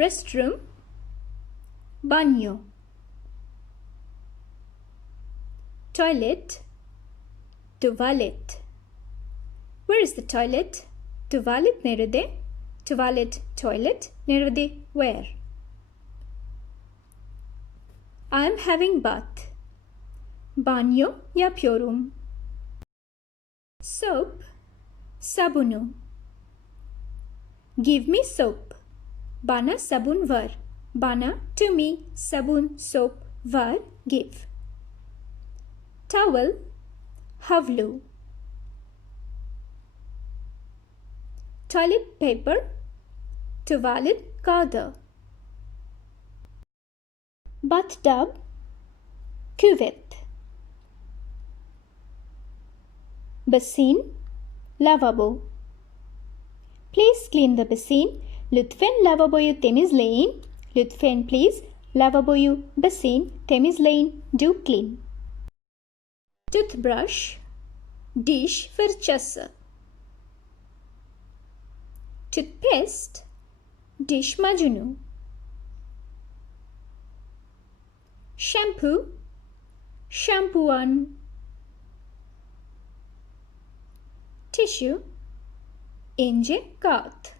restroom, banyo. Toilet, tuvalet. Where is the toilet? Tuvalet nerede? Tuvalet, toilet. Nerede? Where? I am having bath. Banyo yapıyorum. Soap, sabunu. Give me soap. Bana sabun ver. Bana, to me, sabun, soap, ver, give. Towel, havlu. Toilet paper, tuvalet kağıdı. Bathtub, küvet. Basin, lavabo. Please clean the basin. Lütfen lavaboyu temizleyin. Lütfen please lavaboyu, basin, temizleyin. Do clean. Toothbrush, diş fırçası. Toothpest, diş macunu. Shampoo, şampuan. Tissue, ince kağıt.